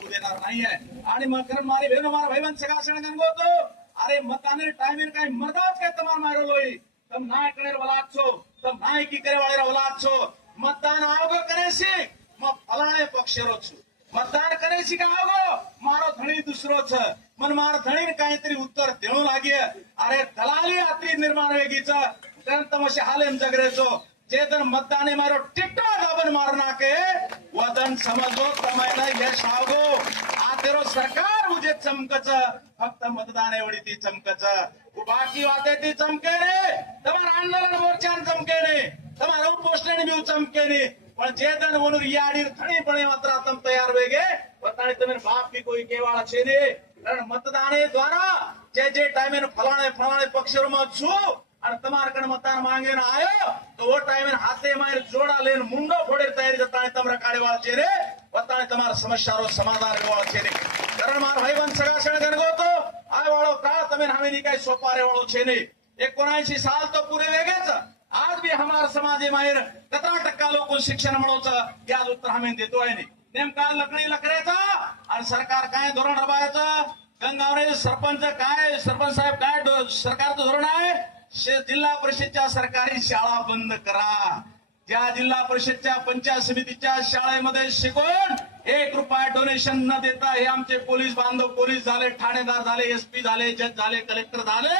लागू देणार नाहीये। आणि मग कारण मारे भेनो मारा भाईबंद सगळा सण गणगोतो अरे मताने टाइमिंग काय मर्दात के तमार मारो लोई तम नाय करे वाला छो तम नाय की करे वाला वाला छो मतदान आओगे करे सी म फलाणे पक्ष रो छु मतदान करे सी का आओगो मारो धणी दुसरो छ मन मार धणी काहीतरी उत्तर देणू लागे अरे दलाली आत्री निर्माण वेगीच कारण तमशे हालेम जगरेचो चेतन मतदाने मारो टिकटो दाबन मारना के वदन समझो तमैना यश आओगो आ तेरो सरकार मुझे चमकच फक्त मतदान एवढी ती चमकच बाकी वाते ती चमके रे તમારા આંદોલન મોરચાન ચમકે ને તમારા ઉपोषण બી ચમકે ને પણ જે દન વનું યાડી થણી પણ માત્ર તમ તૈયાર વેગે પતાણી તમે બાપ બી કોઈ કેવાળા છે ને કારણ મતદાને દ્વારા જે ટાઈમે ફલાણે પક્ષરમાં છું અને તમારા કણ મતદાન માંગે ને આયો તો ઓ ટાઈમે હાથે માર જોડા લઈને મુંડો ફોડે તૈયારી જતાણે તમરા કાઢેવાળા છે રે પતાણે તમારા સમસ્યાનો સમાધાન કરવાળા છે ને કારણ માર ભાઈબંધ સગા સણ ગણગોતો આ વાળો કાળ તમે હમેની કઈ સોપારે વાળો છે ને 79 साल तो पुरे वेगेच आज भी हमारा समाज माहेर 17% लोक शिक्षण मिळवचं याच उत्तर आम्ही देतोय नेमका लकडी लकरेचा आणि सरकार काय धोरण राबवायचं गंगावरे सरपंच साहेब काय सरकारचं धोरण आहे जिल्हा परिषदच्या सरकारी शाळा बंद करा त्या जिल्हा परिषदच्या पंचायत समितीच्या शाळेमध्ये शिकवून 1 रुपया डोनेशन न देता हे आमचे पोलीस बांधव पोलीस झाले ठाणेदार झाले एसपी झाले जज झाले कलेक्टर झाले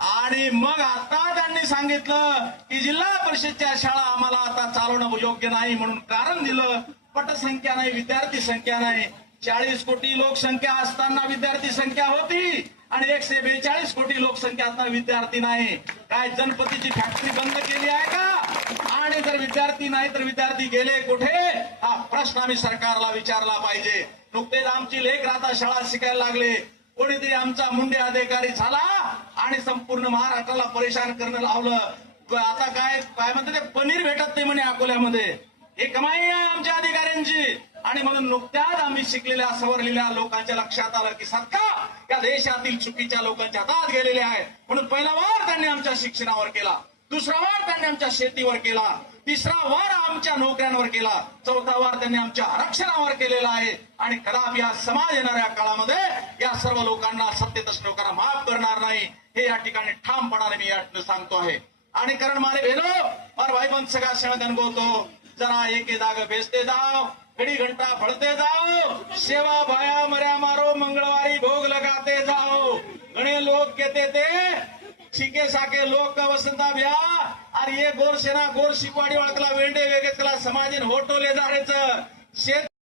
आणि मग आता त्यांनी सांगितलं की जिल्हा परिषदच्या शाळा आम्हाला आता चालवणं योग्य नाही म्हणून कारण दिलं पटसंख्या नाही विद्यार्थी संख्या नाही 40 कोटी लोकसंख्या असताना विद्यार्थी संख्या होती आणि 142 कोटी लोकसंख्या असताना विद्यार्थी नाही काय जनपतीची फॅक्टरी बंद केली आहे का आणि जर विद्यार्थी नाही तर विद्यार्थी गेले कुठे हा प्रश्न आम्ही सरकारला विचारला पाहिजे नुकतेच आमची लेक राहता शाळा शिकायला लागले कोणीतरी आमचा मुंडे अधिकारी झाला आणि संपूर्ण महाराष्ट्राला परेशान करणं लावलं आता काय म्हणतात ते पनीर भेटत नाही म्हणे अकोल्यामध्ये हे कमाई आहे आमच्या अधिकाऱ्यांची आणि म्हणून नुकत्याच आम्ही शिकलेल्या सवरलेल्या लोकांच्या लक्षात आलं की सत्ता या देशातील चुकीच्या लोकांच्या हातात गेलेले आहे म्हणून पहिला वार त्यांनी आमच्या शिक्षणावर केला दुसरा वार त्यांनी आमच्या शेतीवर केला तिसरा वार आमच्या नोकऱ्यांवर केला चौथा वार त्यांनी आमच्या आरक्षणावर केलेला आहे आणि कदापि हा समाज येणाऱ्या काळामध्ये या सर्व लोकांना सत्तेतच लोकांना माफ करणार नाही हे या ठिकाणी ठामपणाने मी या सांगतो आहे आणि कारण मारे भेनो और भाईबंद सगळा क्षण गणगोतो जरा एक दाग बेचते जाओ घड़ी घंटा फड़ते जाओ सेवा भाया मर्या मारो मंगलवारी भोग लगाते जाओ घणे लोग कहते थे छिके साके लोक का वसंता भ्या अरे ये गोर सेना गोर शिकवाडी वाळकला वेंडे वेगेतला समाजीन होटो ले जारेच शेत